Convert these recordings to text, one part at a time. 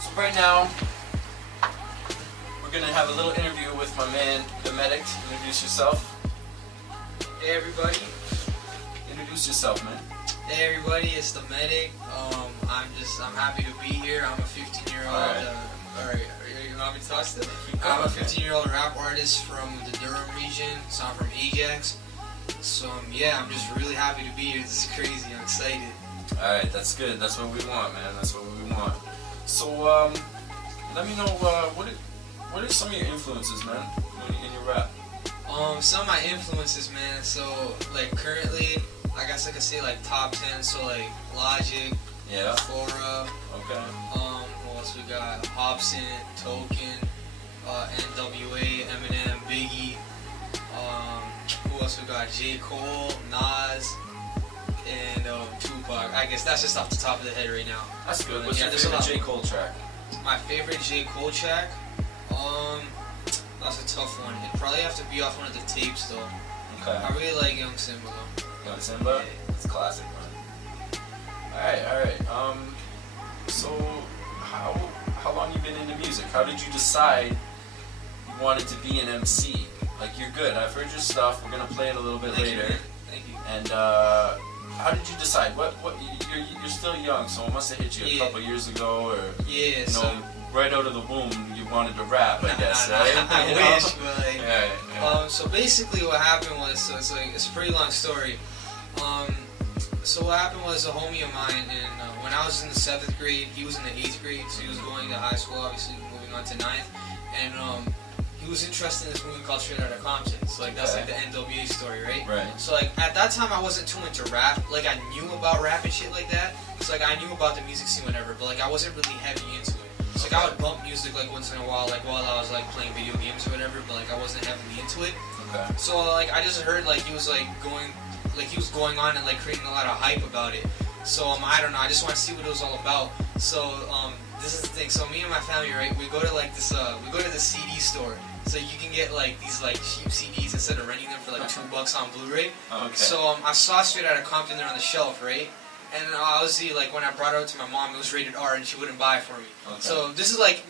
So right now, we're gonna have a little interview with my man, the medic. Introduce yourself. Hey everybody. Introduce yourself, man. Hey everybody, it's the medic. I'm happy to be here. I'm a 15-year-old. Alright, you want me to talk still? I'm a 15-year-old rap artist from the Durham region. So I'm from Ajax. So yeah, I'm just really happy to be here. This is crazy. I'm excited. Alright, that's good. That's what we want, man. That's what we want. So let me know what are some of your influences, man, in your rap? Some of my influences, man. So like currently, I guess I could say like top 10. So like Logic, Yeah. Flora. Okay. What else we got? Hobson, Token, NWA, Eminem, Biggie. Who else we got? J. Cole, Nas, and Tupac. I guess that's just off the top of the head right now. That's good. What's Yeah, your there's a favorite lot. J. Cole track? My favorite J. Cole track? That's a tough one. It'd probably have to be off one of the tapes though. Okay. I really like Young Simba though. Young Simba? It's classic, man. Alright. So how long you been into music? How did you decide you wanted to be an MC? Like, you're good. I've heard your stuff. We're gonna play it a little bit later. Thank you. And how did you decide? What you're still young, so it must have hit you a Yeah. couple years ago, or Yeah, you so know, right out of the womb, you wanted to rap. I guess, nah, right? I You know? wish, but like, Yeah. so basically what happened was, so it's a pretty long story. So what happened was a homie of mine, and when I was in the 7th grade, he was in the 8th grade, so he was going to high school, obviously moving on to 9th, and he was interested in this movie called Straight Outta Compton. So like that's like the NWA story, right? Right. So like at that time I wasn't too into rap. Like I knew about rap and shit like that. So like I knew about the music scene, whatever, but like I wasn't really heavy into it. So like I would bump music like once in a while, like while I was like playing video games or whatever, but like I wasn't heavily into it. Okay. So like I just heard like he was going on and like creating a lot of hype about it. So I don't know, I just want to see what it was all about. So this is the thing. So me and my family, right, we go to like this we go to the CD store. So you can get like these like cheap CDs instead of renting them for like $2 on Blu-ray. Okay. So I saw Straight Outta Compton there on the shelf, right? And obviously like when I brought it up to my mom, it was rated R and she wouldn't buy it for me. Okay. So this is like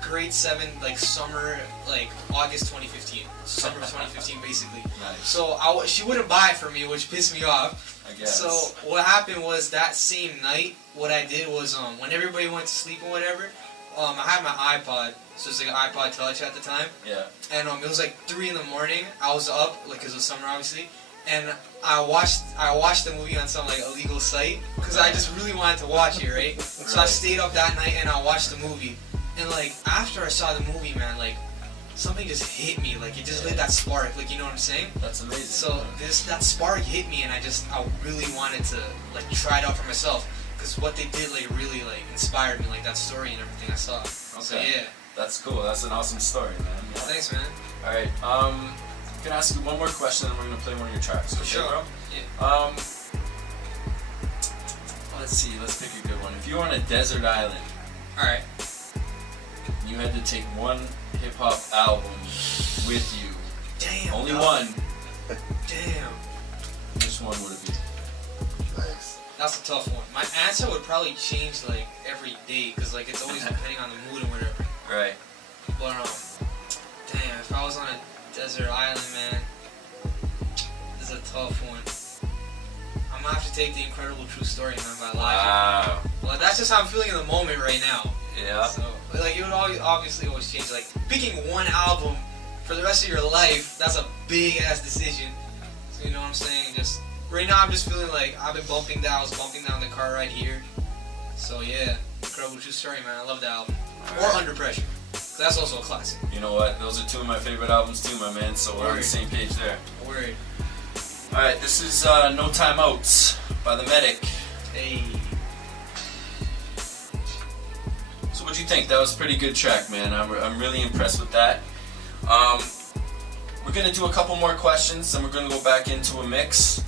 grade 7, like summer, like August 2015. Summer of 2015 basically. Nice. So she wouldn't buy it for me, which pissed me off. I guess. So what happened was that same night, what I did was when everybody went to sleep or whatever, I had my iPod, so it was like an iPod Touch at the time, Yeah. and it was like 3 in the morning. I was up, like 'cause it was summer obviously, and I watched the movie on some like illegal site because I just really wanted to watch it, right? So I Right. stayed up that night and I watched the movie, and like after I saw the movie, man, like something just hit me, like it just lit that spark, like you know what I'm saying? That's amazing. So that spark hit me, and I really wanted to like try it out for myself, because what they did like really like inspired me, like that story and everything I saw. So Okay. yeah. That's cool. That's an awesome story, man. Yeah. Thanks, man. All right. I'm gonna ask you one more question, and we're gonna play one of your tracks. Okay, Sure. bro? Yeah. Let's see. Let's pick a good one. If you were on a desert island, All right. you had to take one hip hop album with you. Damn. Only dog. one. Damn. Which one would it be? Nice. That's a tough one. My answer would probably change like every day, because like it's always depending on the mood and whatever. Right. But damn, if I was on a desert island, man, this is a tough one. I'm gonna have to take The Incredible True Story, man, by Logic. Wow. Well, that's just how I'm feeling in the moment right now. Yeah. So, but like, it would obviously always change. Like, picking one album for the rest of your life, that's a big ass decision. So, you know what I'm saying? Just right now, I'm just feeling like I've been bumping down. I was bumping down the car right here. So yeah, Incredible True Story, man. I love the album. Or Under Pressure. That's also a classic. You know what? Those are two of my favorite albums too, my man. So we're on the same page there. Word. All right. This is No Time Outs by the Medic. Hey. So what'd you think? That was a pretty good track, man. I'm really impressed with that. We're gonna do a couple more questions, and we're gonna go back into a mix,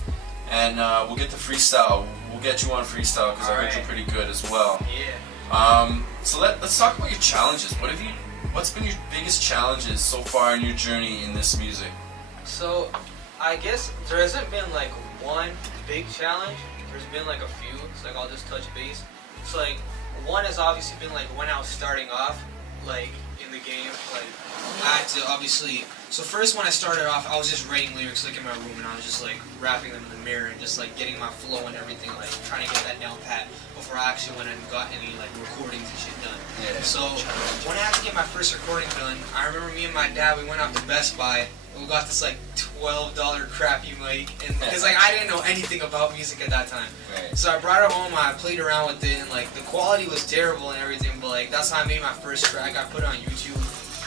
and we'll get the freestyle. We'll get you on freestyle because I heard you're pretty good as well. Yeah. So let's talk about your challenges. What's been your biggest challenges so far in your journey in this music? So, I guess there hasn't been like one big challenge. There's been like a few. It's like I'll just touch base. It's like one has obviously been like when I was starting off, like in the game, like I had to obviously. So first when I started off, I was just writing lyrics like in my room, and I was just like rapping them in the mirror and just like getting my flow and everything, like trying to get that down pat before I actually went and got any like recordings and shit done. Yeah. So when I had to get my first recording done, I remember me and my dad, we went out to Best Buy. We got this like $12 crappy mic, and because like I didn't know anything about music at that time. Right. So I brought it home, I played around with it, and like the quality was terrible and everything, but like that's how I made my first track. I put it on YouTube.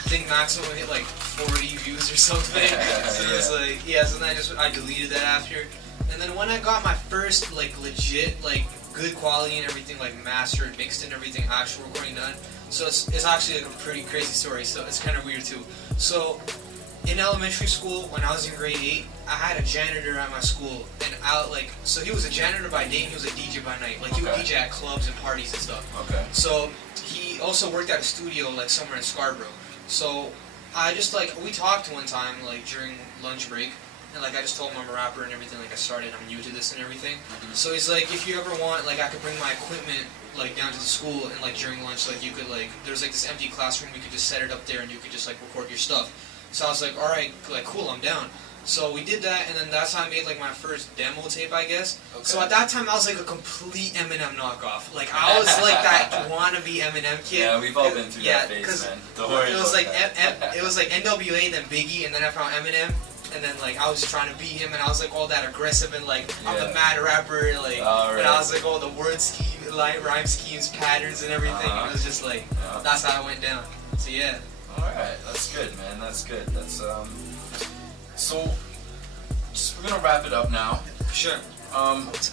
I think maximum hit like 40 views or something. So it was like, yeah, so then I deleted that after. And then when I got my first like legit, like good quality and everything, like mastered, mixed and everything, actual recording done. So it's actually like a pretty crazy story, so it's kind of weird too. So in elementary school, when I was in grade 8, I had a janitor at my school, and so he was a janitor by day and he was a DJ by night. Like he would DJ at clubs and parties and stuff. Okay. So he also worked at a studio like somewhere in Scarborough. So I just like, we talked one time like during lunch break, and like I just told him I'm a rapper and everything, like I'm new to this and everything. Mm-hmm. So he's like, if you ever want, like I could bring my equipment like down to the school, and like during lunch, like you could like, there's like this empty classroom, we could just set it up there and you could just like record your stuff. So I was like, alright, like cool, I'm down. So we did that, and then that's how I made like my first demo tape, I guess. Okay. So at that time, I was like a complete Eminem knockoff. Like I was like that wannabe Eminem kid. Yeah, we've all been through that phase, man. Don't worry it was about like that. it was like NWA, then Biggie, and then I found Eminem, and then like I was trying to beat him, and I was like all that aggressive and like I'm the mad rapper, and like and I was like all the word scheme, like rhyme schemes, patterns, and everything. It was just like that's how it went down. So yeah. All right, that's good, man. That's good. That's So, we're gonna wrap it up now. Sure.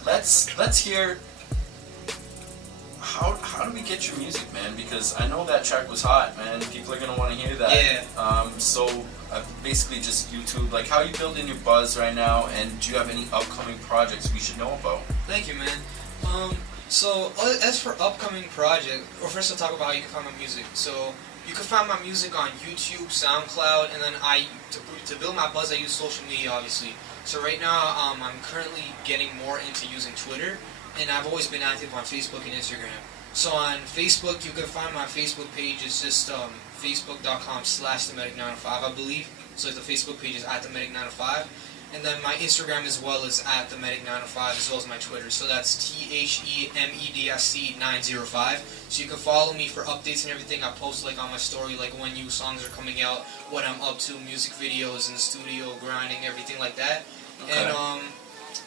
Let's hear how do we get your music, man? Because I know that track was hot, man. People are gonna want to hear that. Yeah. So basically just YouTube, like how you building your buzz right now, and do you have any upcoming projects we should know about? Thank you, man. So as for upcoming project, or first I'll talk about how you can find my music. So you can find my music on YouTube, SoundCloud, and then to build my buzz, I use social media, obviously. So right now, I'm currently getting more into using Twitter, and I've always been active on Facebook and Instagram. So on Facebook, you can find my Facebook page. It's just facebook.com/themedic905, I believe. So the Facebook page is @themedic905. And then my Instagram as well is @themedic905, as well as my Twitter. So that's THEMEDSC905. So you can follow me for updates and everything. I post like on my story, like when new songs are coming out, what I'm up to, music videos in the studio, grinding, everything like that. Okay. And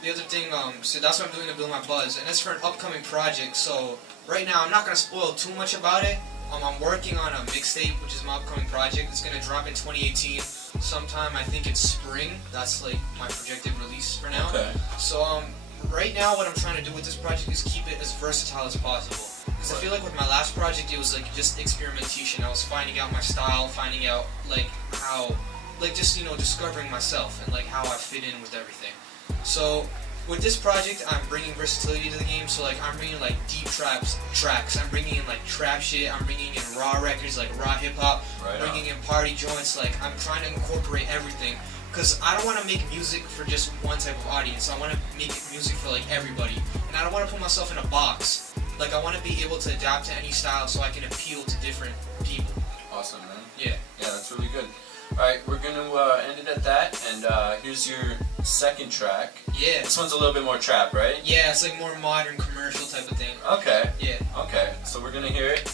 the other thing, so that's what I'm doing to build my buzz. And as for an upcoming project, so right now I'm not gonna spoil too much about it. I'm working on a mixtape, which is my upcoming project. It's gonna drop in 2018. Sometime, I think it's spring. That's like my projected release for now. Okay. So right now what I'm trying to do with this project is keep it as versatile as possible. Because I feel like with my last project it was like just experimentation. I was finding out my style, finding out like how, like just discovering myself and like how I fit in with everything. So with this project, I'm bringing versatility to the game. So like I'm bringing like deep tracks. I'm bringing in like trap shit. I'm bringing in raw records, like raw hip hop. Right, bringing in party joints. Like I'm trying to incorporate everything. Cause I don't want to make music for just one type of audience. I want to make music for like everybody. And I don't want to put myself in a box. Like I want to be able to adapt to any style so I can appeal to different people. Awesome, man. Yeah. Yeah, that's really good. Alright, we're going to end it at that, and here's your second track. Yeah. This one's a little bit more trap, right? Yeah, it's like more modern, commercial type of thing. Okay. Yeah. Okay, so we're going to hear it.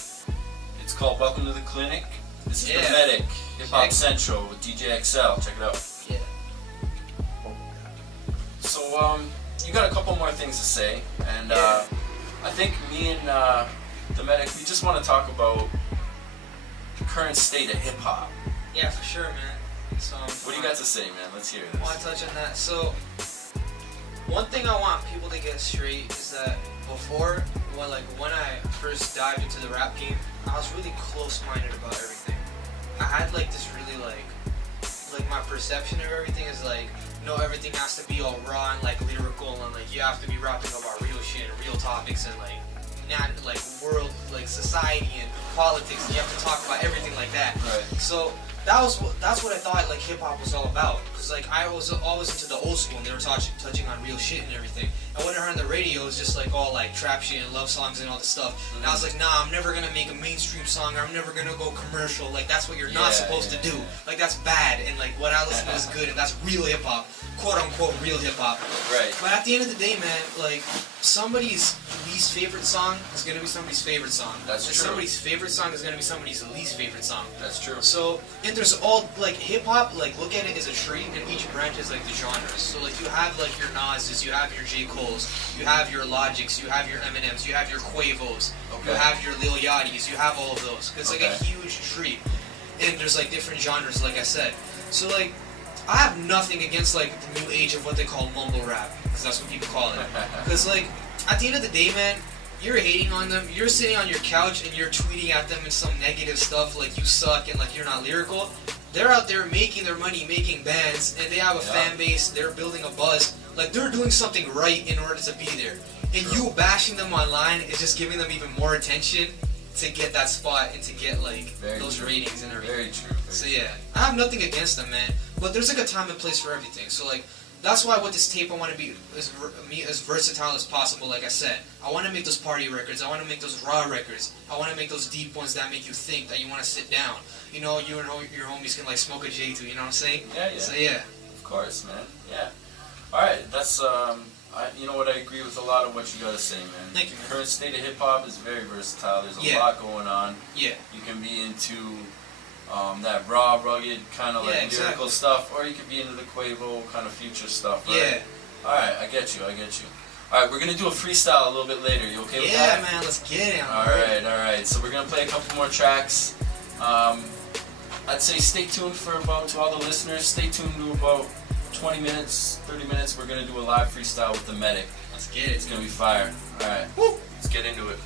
It's called Welcome to the Clinic. This is The Medic, Hip Hop Central with DJ XL. Check it out. Yeah. So, you got a couple more things to say, and I think me and The Medic, we just want to talk about the current state of hip-hop. Yeah, for sure, man. So, what do you got to say, man? Let's hear this. I want to touch on that. So, one thing I want people to get straight is that before, when I first dived into the rap game, I was really close-minded about everything. I had like this really like my perception of everything is like, everything has to be all raw and like lyrical, and like you have to be rapping about real shit and real topics and like not like world, like society and politics, and you have to talk about everything like that. Right. So that's what I thought like hip hop was all about. Cause like I was always into the old school, and they were touching on real shit and everything. And And what I heard on the radio was just like all like trap shit and love songs and all this stuff. And I was like, nah, I'm never gonna make a mainstream song, or I'm never gonna go commercial. Like that's what you're not supposed to do. Like that's bad, and like what I listen to is good, and that's real hip hop, quote unquote real hip hop. Right. But at the end of the day, man, like somebody's least favorite song is gonna be somebody's favorite song. That's and true. Somebody's favorite song is gonna be somebody's least favorite song. That's true. So, and there's all, like, hip-hop, like, look at it as a tree, and each branch is, like, the genres. So, like, you have, like, your Nas's, you have your J. Cole's, you have your Logics, you have your Eminems, you have your Quavos, you have your Lil Yachty's, you have all of those. It's, like, a huge tree. And there's, like, different genres, like I said. So, like, I have nothing against, like, the new age of what they call mumble rap, because that's what people call it. Because, like, at the end of the day, man, you're hating on them, you're sitting on your couch and you're tweeting at them in some negative stuff like you suck and like you're not lyrical. They're out there making their money, making bands, and they have a fan base, they're building a buzz. Like they're doing something right in order to be there. And you bashing them online is just giving them even more attention to get that spot and to get like those ratings and everything. Very true. So yeah, I have nothing against them, man. But there's like a time and place for everything. So like, that's why with this tape I want to be as versatile as possible. Like I said, I want to make those party records. I want to make those raw records. I want to make those deep ones that make you think, that you want to sit down. You know, you and your homies can like smoke a J too. You know what I'm saying? Yeah, yeah. So yeah. Of course, man. Yeah. All right. That's you know what? I agree with a lot of what you gotta say, man. Thank you, The man. current state of hip hop is very versatile. There's a lot going on. Yeah. You can be into that raw, rugged kind of like lyrical stuff, or you could be into the Quavo kind of future stuff, right? Yeah. All right, I get you. All right, we're gonna do a freestyle a little bit later. You okay with that? Yeah, man. Let's get it. All right. So we're gonna play a couple more tracks. I'd say stay tuned for to all the listeners. Stay tuned to about 20 minutes, 30 minutes. We're gonna do a live freestyle with the Medic. Let's get it. It's gonna be fire. All right. Woo. Let's get into it.